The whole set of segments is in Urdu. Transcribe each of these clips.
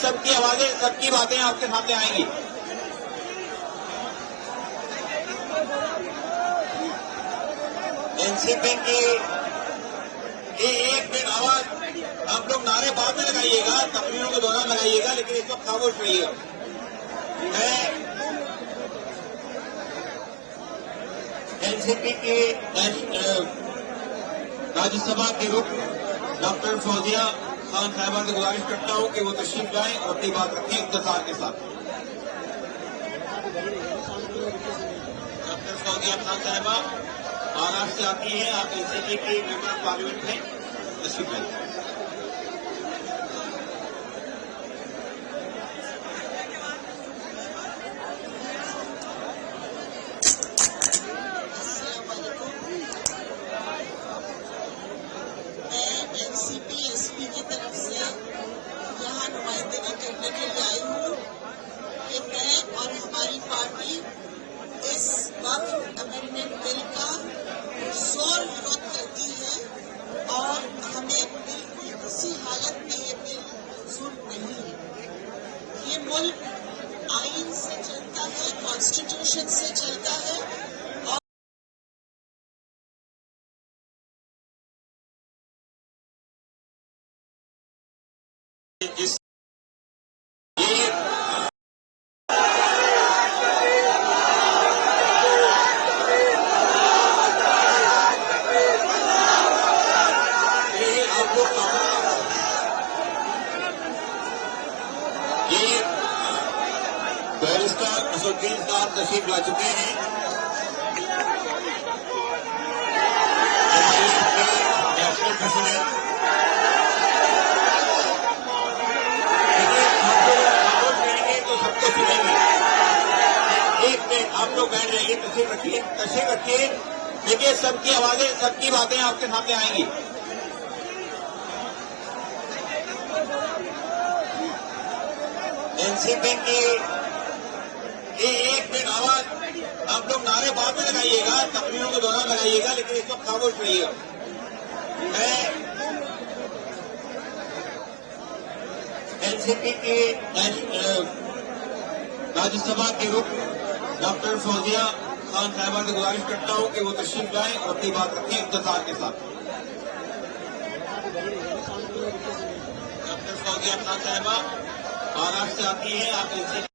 سب کی آوازیں، سب کی باتیں آپ کے سامنے آئیں گی. NCP کی ایک منٹ آواز آپ لوگ نعرے بعد میں لگائیے گا، تقریروں کے دوران لگائیے گا، لیکن اس وقت خاموش رہیے. میں NCP کی راجیہ سبھا کے رکن ڈاکٹر فوزیہ خان صاحبہ سے گزارش کرتا ہوں کہ وہ تشریف لائیں اور اپنی بات رکھیں اختصار کے ساتھ. ڈاکٹر فوزیہ خان صاحبہ مہاراشٹر سے آتی ہیں، آپ NCP کی ممبر آف پارلیمنٹ ہیں، تشریف لائیں. آئین سے چلتا ہے، کانسٹیٹیوشن سے چلتا ہے اور جس بیرسٹر اسدالدین صاحب تشریف لا چکے ہیں. نیشنل پریزیڈنٹ تو سب کو سنیں گے. ایک منٹ آپ لوگ بیٹھ جائیے، تشریف رکھیے. دیکھیے سب کی آوازیں، سب کی باتیں آپ کے سامنے آئیں گی. NCP کی ایک منٹ آواز آپ لوگ نعرے بعد میں لگائیے گا، تقریروں کے دوران لگائیے گا، لیکن اس وقت خاموش رہیے. میں NCP کی راجیہ سبھا کے رکن ڈاکٹر فوزیہ خان صاحبہ سے گزارش کرتا ہوں کہ وہ تشریف لائیں اور اپنی بات رکھیں اختصار کے ساتھ. ڈاکٹر فوزیہ خان صاحبہ مہاراشٹر سے آتی ہیں، آپ NCP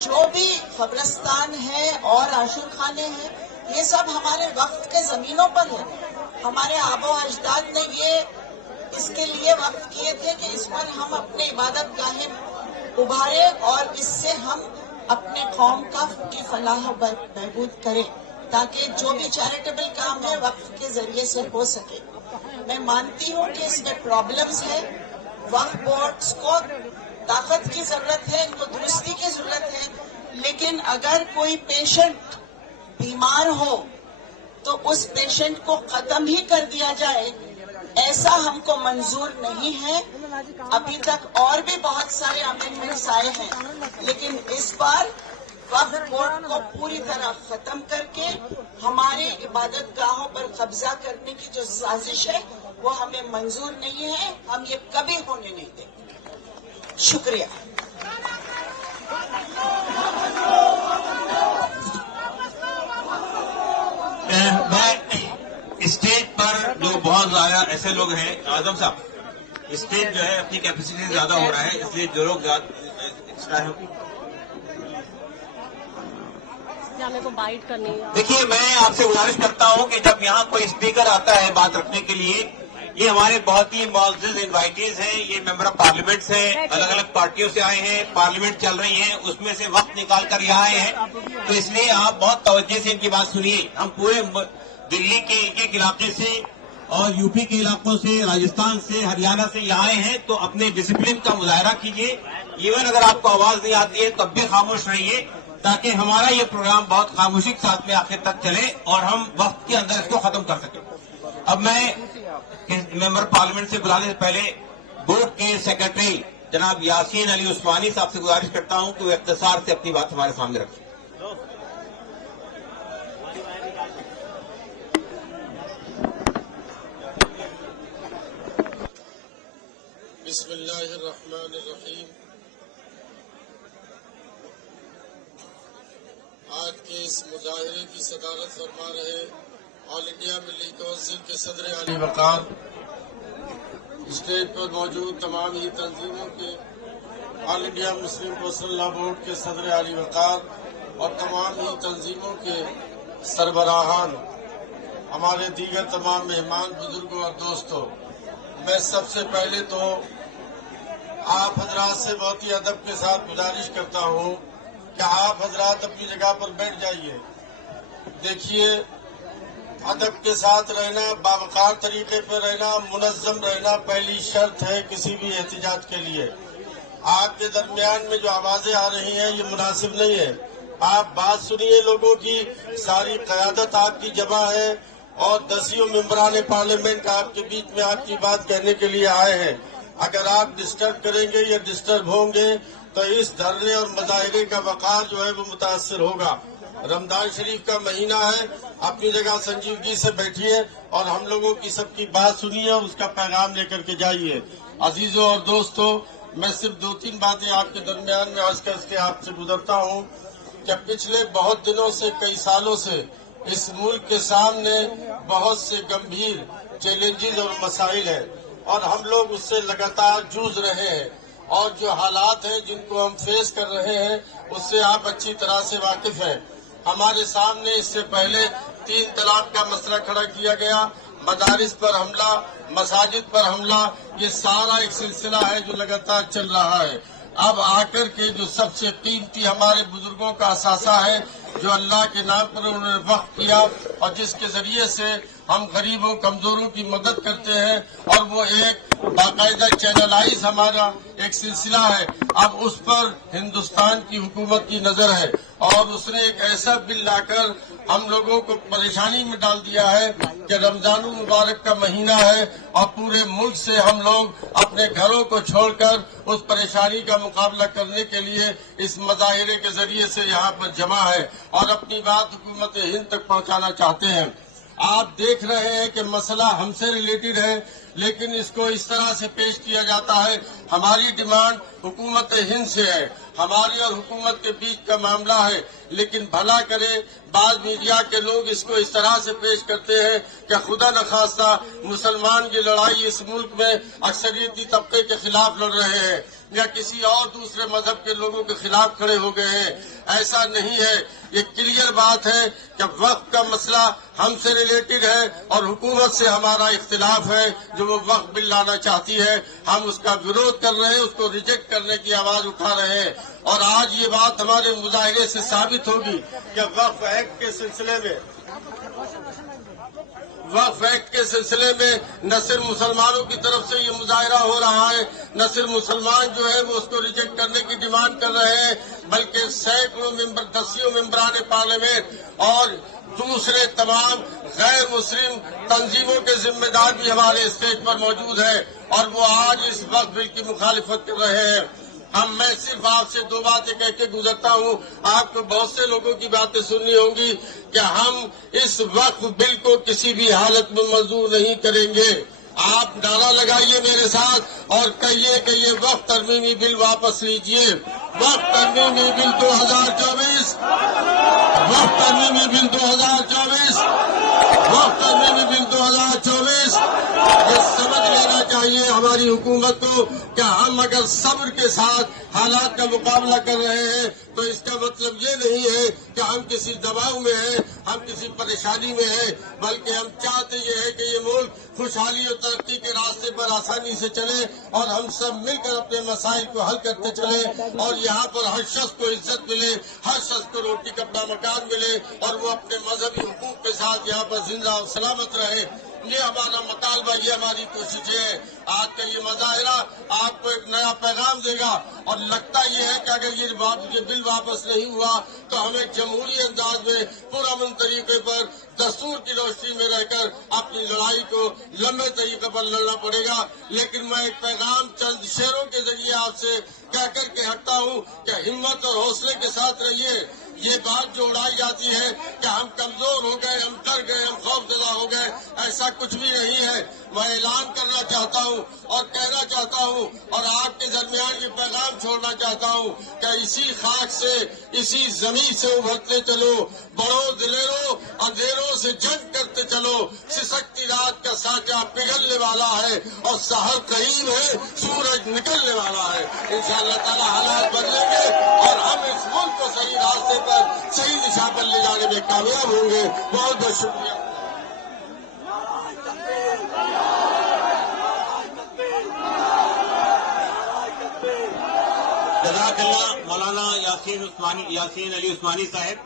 جو بھی قبرستان ہے اور عاشور خانے ہیں، یہ سب ہمارے وقت کے زمینوں پر ہیں. ہمارے آبا و اجداد نے یہ اس کے لیے وقف کیے تھے کہ اس پر ہم اپنے عبادت گاہیں ابھارے اور اس سے ہم اپنے قوم کی فلاح و بہبود کریں، تاکہ جو بھی چیریٹیبل کام ہے وقف کے ذریعے سے ہو سکے. میں مانتی ہوں کہ اس میں پرابلمز ہے، وقف بورڈز کو طاقت کی ضرورت ہے، ان کو درستی کی ضرورت ہے، لیکن اگر کوئی پیشنٹ بیمار ہو تو اس پیشنٹ کو ختم ہی کر دیا جائے، ایسا ہم کو منظور نہیں ہے. ابھی تک اور بھی بہت سارے امینڈمنٹس آئے ہیں، لیکن اس بار وقف بورڈ کو پوری طرح ختم کر کے ہمارے عبادت گاہوں پر قبضہ کرنے کی جو سازش ہے وہ ہمیں منظور نہیں ہے. ہم یہ کبھی ہونے نہیں دیں گے. شکریہ. اسٹیج پر جو بہت زیادہ ایسے لوگ ہیں، اعظم صاحب اسٹیج جو ہے اپنی کیپیسٹی سے زیادہ ہو رہا ہے، اس لیے جو لوگ دیکھیے میں آپ سے گزارش کرتا ہوں کہ جب یہاں کوئی اسپیکر آتا ہے بات رکھنے کے لیے، یہ ہمارے بہت ہی معزز انوائٹیز ہیں، یہ ممبر آف پارلیمنٹس ہیں، الگ الگ پارٹیوں سے آئے ہیں، پارلیمنٹ چل رہی ہیں، اس میں سے وقت نکال کر یہاں آئے ہیں، تو اس لیے آپ بہت توجہ سے ان کی بات سنیے. ہم پورے دلی کے ایک علاقے سے اور UP کے علاقوں سے، راجستھان سے، ہریانہ سے یہاں آئے ہیں، تو اپنے ڈسپلن کا مظاہرہ کیجیے. ایون اگر آپ کو آواز نہیں آتی ہے تب بھی خاموش رہیے، تاکہ ہمارا یہ پروگرام بہت خاموشی کے ساتھ میں آخر تک چلے اور ہم وقت کے اندر اس کو ختم کر سکیں. اب میں ممبر پارلیمنٹ سے بلانے سے پہلے بورڈ کے سیکرٹری جناب یاسین علی عثمانی صاحب سے گزارش کرتا ہوں کہ وہ اختصار سے اپنی بات ہمارے سامنے رکھیں. بسم اللہ الرحمن الرحیم۔ آج کے اس مظاہرے کی صدارت فرما رہے آل انڈیا ملی کونسل کے صدر عالی وقار، اسٹیج پر موجود تمام ہی تنظیموں کے، آل انڈیا مسلم پرسنل لا بورڈ کے صدر عالی وقار اور تمام ہی تنظیموں کے سربراہان، ہمارے دیگر تمام مہمان، بزرگوں اور دوستوں، میں سب سے پہلے تو آپ حضرات سے بہت ہی ادب کے ساتھ گزارش کرتا ہوں کہ آپ حضرات اپنی جگہ پر بیٹھ جائیے۔ دیکھیے، ادب کے ساتھ رہنا، باوقار طریقے پہ رہنا، منظم رہنا پہلی شرط ہے کسی بھی احتجاج کے لیے۔ آپ کے درمیان میں جو آوازیں آ رہی ہیں یہ مناسب نہیں ہے۔ آپ بات سنیے لوگوں کی، ساری قیادت آپ کی جمع ہے اور دسیوں ممبران پارلیمنٹ آپ کے بیچ میں آپ کی بات کہنے کے لیے آئے ہیں۔ اگر آپ ڈسٹرب کریں گے یا ڈسٹرب ہوں گے تو اس دھرنے اور مظاہرے کا وقار جو ہے وہ متاثر ہوگا۔ رمضان شریف کا مہینہ ہے، اپنی جگہ سنجیدگی سے بیٹھیے اور ہم لوگوں کی سب کی بات سنیے اور اس کا پیغام لے کر کے جائیے۔ عزیزوں اور دوستوں، میں صرف 2-3 باتیں آپ کے درمیان میں عرض کر کے آپ سے گزرتا ہوں کہ پچھلے بہت دنوں سے، کئی سالوں سے اس ملک کے سامنے بہت سے گمبھیر چیلنجز اور مسائل ہیں اور ہم لوگ اس سے لگاتار جوجھ رہے ہیں، اور جو حالات ہیں جن کو ہم فیس کر رہے ہیں اس سے آپ اچھی طرح سے واقف ہیں۔ ہمارے سامنے اس سے پہلے 3 طلاق کا مسئلہ کھڑا کیا گیا، مدارس پر حملہ، مساجد پر حملہ، یہ سارا ایک سلسلہ ہے جو لگاتار چل رہا ہے۔ اب آ کر کے جو سب سے قیمتی ہمارے بزرگوں کا اثاثہ ہے جو اللہ کے نام پر انہوں نے وقف کیا اور جس کے ذریعے سے ہم غریبوں کمزوروں کی مدد کرتے ہیں، اور وہ ایک باقاعدہ چینلائز ہمارا ایک سلسلہ ہے، اب اس پر ہندوستان کی حکومت کی نظر ہے اور اس نے ایک ایسا بل لا کر ہم لوگوں کو پریشانی میں ڈال دیا ہے کہ رمضان المبارک کا مہینہ ہے اور پورے ملک سے ہم لوگ اپنے گھروں کو چھوڑ کر اس پریشانی کا مقابلہ کرنے کے لیے اس مظاہرے کے ذریعے سے یہاں پر جمع ہے اور اپنی بات حکومت ہند تک پہنچانا چاہتے ہیں۔ آپ دیکھ رہے ہیں کہ مسئلہ ہم سے ریلیٹڈ ہے، لیکن اس کو اس طرح سے پیش کیا جاتا ہے، ہماری ڈیمانڈ حکومت ہند سے ہے، ہماری اور حکومت کے بیچ کا معاملہ ہے، لیکن بھلا کرے بعض میڈیا کے لوگ اس کو اس طرح سے پیش کرتے ہیں کہ خدا نخواستہ مسلمان کی لڑائی اس ملک میں اکثریتی طبقے کے خلاف لڑ رہے ہیں یا کسی اور دوسرے مذہب کے لوگوں کے خلاف کھڑے ہو گئے ہیں۔ ایسا نہیں ہے، یہ کلیئر بات ہے کہ وقف کا مسئلہ ہم سے ریلیٹڈ ہے اور حکومت سے ہمارا اختلاف ہے جو وہ وقف بل لانا چاہتی ہے۔ ہم اس کا وروଧ کر رہے ہیں، اس کو ریجیکٹ کرنے کی آواز اٹھا رہے ہیں، اور آج یہ بات ہمارے مظاہرے سے ثابت ہوگی کہ وقف ایکٹ کے سلسلے میں نہ صرف مسلمانوں کی طرف سے یہ مظاہرہ ہو رہا ہے، نہ صرف مسلمان جو ہے وہ اس کو ریجیکٹ کرنے کی ڈیمانڈ کر رہے ہیں، بلکہ سینکڑوں دسیوں ممبران پارلیمنٹ اور دوسرے تمام غیر مسلم تنظیموں کے ذمہ دار بھی ہمارے اسٹیج پر موجود ہیں اور وہ آج اس وقت بل کی مخالفت کر رہے ہیں۔ میں صرف آپ سے 2 باتیں کہہ کے گزرتا ہوں، آپ کو بہت سے لوگوں کی باتیں سننی ہوں گی کہ ہم اس وقف بل کو کسی بھی حالت میں منظور نہیں کریں گے۔ آپ نعرہ لگائیے میرے ساتھ اور کہیے کہ یہ وقف ترمیمی بل واپس لیجئے۔ وقف ترمیمی بل 2024، وقف ترمیمی بل 2024، وقف ترمیمی بل 2024، یہ سمجھ لینا چاہیے ہماری حکومت کو کہ ہم اگر صبر کے ساتھ حالات کا مقابلہ کر رہے ہیں تو اس کا مطلب یہ نہیں ہے کہ ہم کسی دباؤ میں ہیں، ہم کسی پریشانی میں ہیں، بلکہ ہم چاہتے یہ ہے کہ یہ ملک خوشحالی اور ترقی کے راستے پر آسانی سے چلے اور ہم سب مل کر اپنے مسائل کو حل کرتے چلیں اور یہاں پر ہر شخص کو عزت ملے، ہر شخص کو روٹی کپڑا مکان ملے اور وہ اپنے مذہبی حقوق کے ساتھ یہاں پر زندہ اور سلامت رہے۔ یہ ہمارا مطالبہ، یہ ہماری کوشش ہے۔ آج کا یہ مظاہرہ آپ کو ایک نیا پیغام دے گا اور لگتا یہ ہے کہ اگر یہ بل واپس نہیں ہوا تو ہمیں جمہوری انداز میں پرامن طریقے پر دستور کی روشنی میں رہ کر اپنی لڑائی کو لمبے طریقے پر لڑنا پڑے گا۔ لیکن میں ایک پیغام چند شعروں کے ذریعے آپ سے کہہ کر کے ہٹتا ہوں کہ ہمت اور حوصلے کے ساتھ رہیے، یہ بات جو اڑائی جاتی ہے کہ ہم کمزور ہو گئے، ہم ڈر گئے، ہم خوفزدہ ہو گئے، ایسا کچھ بھی نہیں ہے۔ میں اعلان کرنا چاہتا ہوں اور کہنا چاہتا ہوں اور آپ کے درمیان یہ پیغام چھوڑنا چاہتا ہوں کہ اسی خاک سے، اسی زمین سے ابھرتے چلو، بڑوں دلیروں اندھیروں سے جنگ کرتے چلو۔ سسکتی رات کا سانچہ پگھلنے والا ہے اور سحر قریب ہے، سورج نکلنے والا ہے۔ انشاءاللہ تعالی حالات بدلیں گے اور ہم اس ملک کو صحیح راستے پر، صحیح دشا پر لے جانے میں کامیاب ہوں گے۔ بہت بہت شکریہ۔ جزاک اللہ مولانا یاسین علی عثمانی صاحب،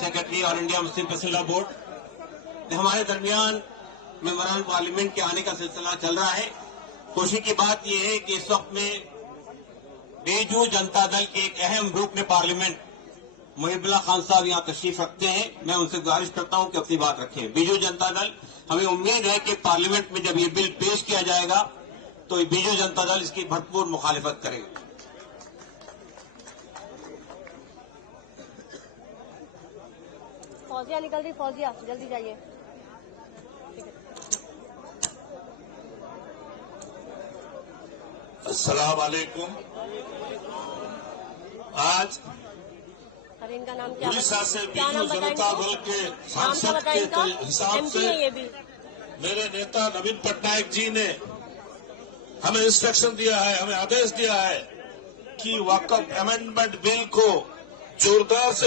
سیکرٹری آل انڈیا مسلم پیسنجر لا بورڈ۔ ہمارے درمیان ممبران پارلیمنٹ کے آنے کا سلسلہ چل رہا ہے۔ خوشی کی بات یہ ہے کہ اس وقت میں بیجو جنتا دل کے ایک اہم رکن پارلیمنٹ محب اللہ خان صاحب یہاں تشریف رکھتے ہیں۔ میں ان سے گزارش کرتا ہوں کہ اپنی بات رکھیں۔ بیجو جنتا دل، ہمیں امید ہے کہ پارلیمنٹ میں جب یہ بل پیش کیا جائے گا تو بیجو جنتا دل اس کی بھرپور مخالفت کرے گا۔ فوزیہ نکل رہی، فوزیہ جلدی جائیے۔ السلام علیکم۔ آج ارے ان کا نام کیا اڑیسہ سے کیا بیجو نام بتائیں جنتا گے؟ دل کے نام کیا سانسد بتائیں کے ان کا؟ حساب ایم سے پی ہے یہ بھی۔ میرے نیتا نوین پٹنائک جی نے ہمیں انسٹرکشن دیا ہے، ہمیں آدیش دیا ہے کہ وقف امینڈمنٹ بل کو زوردار سے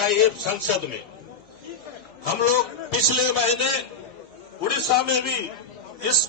چاہیے سنسد میں۔ ہم لوگ پچھلے مہینے اڑیسہ میں بھی اس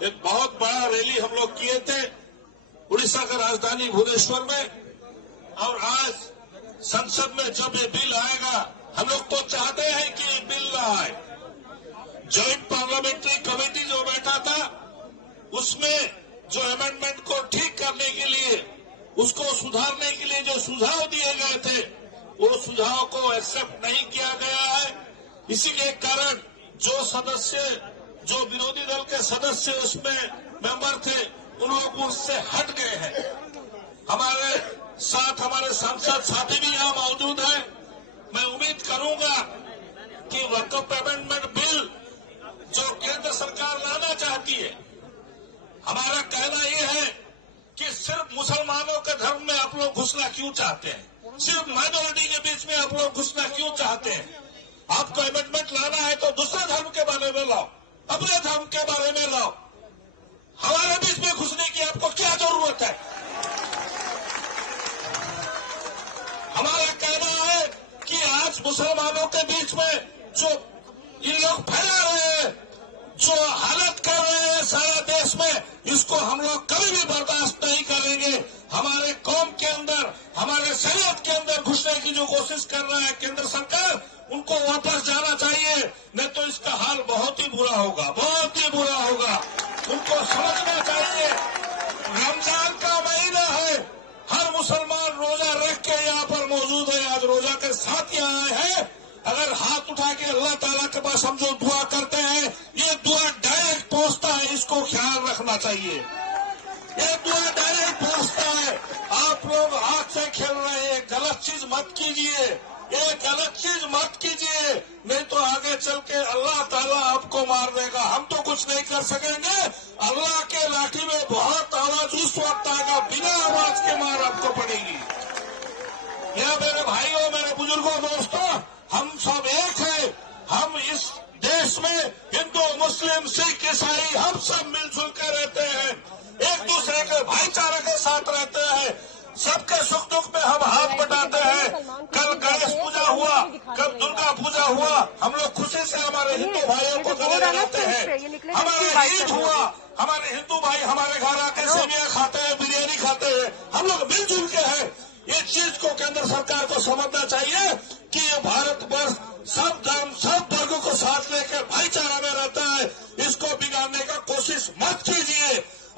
ایک بہت بڑا ریلی ہم لوگ کیے تھے اڑیسہ کا راجدھانی بھونیشور میں، اور آج سنسد میں جب یہ بل آئے گا، ہم لوگ تو چاہتے ہیں کہ یہ بل نہ آئے۔ جوائنٹ پارلیمنٹری کمیٹی جو بیٹھا تھا اس میں جو امینڈمنٹ کو ٹھیک کرنے کے لیے، اس کو سدھارنے کے لیے جو سجھاؤ دیے گئے تھے، وہ سجھاؤ کو ایکسپٹ نہیں کیا گیا ہے۔ اسی کے کارن جو سدسیہ، جو ورودھی دل کے سدسیہ اس میں ممبر تھے، ان لوگ اس سے ہٹ گئے ہیں۔ ہمارے ساتھ ہمارے سانسد ساتھی بھی یہاں موجود ہیں۔ میں امید کروں گا کہ وقف امینڈمنٹ بل جو کیندر سرکار لانا چاہتی ہے، ہمارا کہنا یہ ہے کہ صرف مسلمانوں کے دھرم میں آپ لوگ گھسنا کیوں چاہتے ہیں؟ صرف مائنورٹی کے بیچ میں آپ لوگ گھسنا کیوں چاہتے ہیں؟ آپ کو امینڈمنٹ لانا ہے تو دوسرے دھرم کے بارے میں لاؤ، اپنے دھرم کے بارے میں لاؤ۔ ہمارے بیچ میں گھسنے کی آپ کو کیا ضرورت ہے؟ ہمارا کہنا ہے کہ آج مسلمانوں کے بیچ میں جو یہ لوگ پھیلا رہے ہیں، جو حالت کر رہے ہیں سارے دیش میں، اس کو ہم لوگ کبھی بھی برداشت نہیں کریں گے۔ ہمارے قوم کے اندر، ہمارے شریعت کے اندر گھسنے کی جو کوشش کر رہا ہے کیندر سرکار، ان کو واپس جانا چاہیے، نہیں تو اس کا حال بہت ہی برا ہوگا، بہت ہی برا ہوگا۔ ان کو سمجھنا چاہیے رمضان کا مہینہ ہے، ہر مسلمان روزہ رکھ کے یہاں پر موجود ہے، آج روزہ کے ساتھ یہاں آئے ہیں۔ اگر ہاتھ اٹھا کے اللہ تعالیٰ کے پاس ہم جو دعا کرتے ہیں، یہ دعا ڈائریکٹ پہنچتا ہے، اس کو خیال رکھنا چاہیے۔ یہ دعا ڈائریکٹ پہنچتا ہے۔ آپ لوگ ہاتھ سے کھیل رہے ہیں، غلط چیز مت کیجیے، یہ غلط چیز مت کیجیے، نہیں تو آگے چل کے اللہ تعالیٰ آپ کو مار دے گا۔ ہم تو کچھ نہیں کر سکیں گے، اللہ کے لاٹھی میں بہت آواز اس وقت آئے گا، بنا آواز کے مار آپ کو پڑے گی۔ یہ میرے بھائیوں، میرے بزرگوں، دوستوں، ہم سب ایک ہیں۔ ہم اس دیش میں ہندو، مسلم، سکھ، عیسائی، ہم سب مل جل کے رہتے ہیں، ایک دوسرے کے بھائی چارے کے ساتھ رہتے ہیں، سب کے سکھ دکھ میں ہم ہاتھ بٹاتے ہیں۔ کل گنیش پوجا ہوا، کل درگا پوجا ہوا، ہم لوگ خوشی سے ہمارے ہندو بھائیوں کو گلے لگاتے ہیں۔ ہمارا عید ہوا، ہمارے ہندو بھائی ہمارے گھر آ کے سیویاں کھاتے ہیں، بریانی کھاتے ہیں، ہم لوگ مل جل کے ہیں۔ اس چیز کو کیندر سرکار کو سمجھنا چاہیے کہ یہ بھارت ورش سب دھرم، سب ورگوں کو ساتھ لے کر بھائی چارہ میں رہتا ہے، اس کو بگاڑنے کا کوشش مت کیجیے۔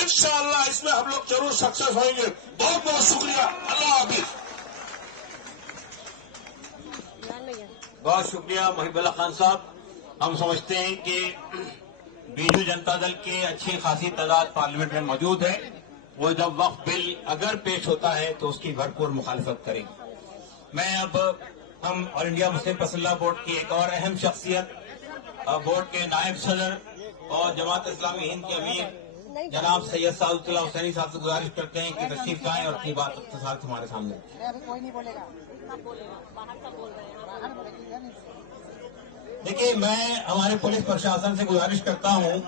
انشاءاللہ اس میں ہم لوگ ضرور سکسیس ہوئیں گے۔ بہت بہت شکریہ، اللہ حافظ۔ بہت شکریہ محب اللہ خان صاحب۔ ہم سمجھتے ہیں کہ بیجو جنتا دل کے اچھی خاصی تعداد پارلیمنٹ میں موجود ہے، وہ جب وقف بل اگر پیش ہوتا ہے تو اس کی بھرپور مخالفت کریں گے. میں اب ہم آل انڈیا مسلم پسندہ بورڈ کی ایک اور اہم شخصیت بورڈ کے نائب صدر اور جماعت اسلامی ہند کے امیر جناب سید سعادت اللہ حسینی صاحب سے گزارش کرتے ہیں کہ تشریف لائیں اور اپنی بات اختصار سے ہمارے سامنے. دیکھیے میں ہمارے پولیس پرشاسن سے گزارش کرتا ہوں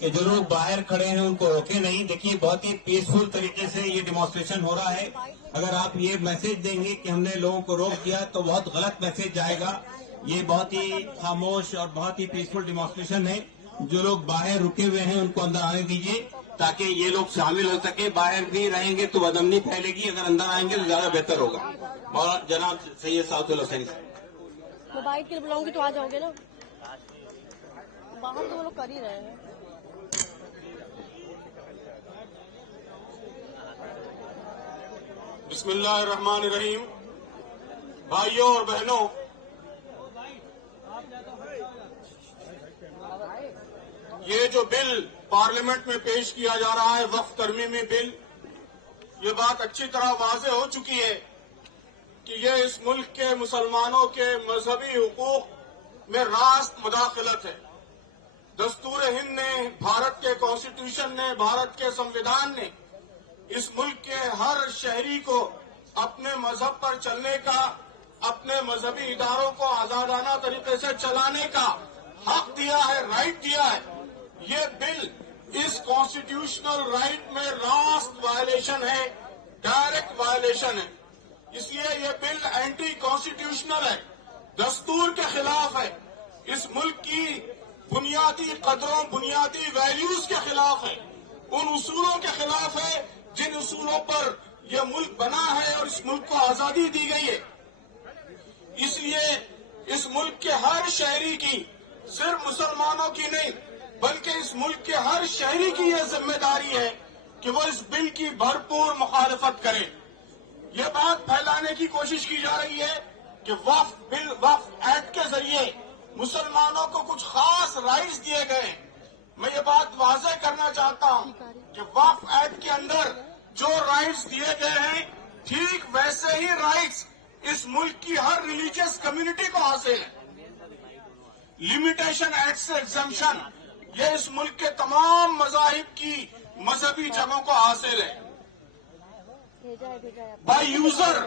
کہ جو لوگ باہر کھڑے ہیں ان کو روکے نہیں. دیکھیے بہت ہی پیسفل طریقے سے یہ ڈیمانسٹریشن ہو رہا ہے. اگر آپ یہ میسج دیں گے کہ ہم نے لوگوں کو روک دیا تو بہت غلط میسج جائے گا. یہ بہت ہی خاموش اور بہت ہی پیسفل ڈیمانسٹریشن ہے. جو لوگ باہر رکے ہوئے ہیں ان کو اندر آنے دیجیے تاکہ یہ لوگ شامل ہو سکے. باہر بھی رہیں گے تو بدامنی پھیلے گی, اگر اندر آئیں گے تو زیادہ بہتر ہوگا. اور جناب سید سعادت اللہ حسینی صاحب موبائل کے لیے بلاؤں گی تو آ جاؤ گے نا, باہر تو وہ لوگ کر ہی رہے ہیں. بسم اللہ الرحمن الرحیم. بھائیوں اور بہنوں, یہ جو بل پارلیمنٹ میں پیش کیا جا رہا ہے وقف ترمیمی بل, یہ بات اچھی طرح واضح ہو چکی ہے کہ یہ اس ملک کے مسلمانوں کے مذہبی حقوق میں راست مداخلت ہے. دستور ہند نے, بھارت کے کانسٹیٹیوشن نے, بھارت کے سمویدھان نے اس ملک کے ہر شہری کو اپنے مذہب پر چلنے کا, اپنے مذہبی اداروں کو آزادانہ طریقے سے چلانے کا حق دیا ہے, رائٹ دیا ہے. یہ بل اس کانسٹیٹیوشنل رائٹ میں راست وائلیشن ہے, ڈائریکٹ وائلیشن ہے. اس لیے یہ بل اینٹی کانسٹیٹیوشنل ہے, دستور کے خلاف ہے, اس ملک کی بنیادی قدروں, بنیادی ویلیوز کے خلاف ہے, ان اصولوں کے خلاف ہے جن اصولوں پر یہ ملک بنا ہے اور اس ملک کو آزادی دی گئی ہے. اس لیے اس ملک کے ہر شہری کی, صرف مسلمانوں کی نہیں بلکہ اس ملک کے ہر شہری کی یہ ذمہ داری ہے کہ وہ اس بل کی بھرپور مخالفت کرے. یہ بات پھیلانے کی کوشش کی جا رہی ہے کہ وقف بل, وقف ایکٹ کے ذریعے مسلمانوں کو کچھ خاص رائٹس دیے گئے ہیں. میں یہ بات واضح کرنا چاہتا ہوں کہ وقف ایکٹ کے اندر جو رائٹس دیے گئے ہیں ٹھیک ویسے ہی رائٹس اس ملک کی ہر ریلیجیس کمیونٹی کو حاصل ہے. لمیٹیشن ایکٹ سے ایگزمپشن یہ اس ملک کے تمام مذاہب کی مذہبی جگہوں کو حاصل ہے. By user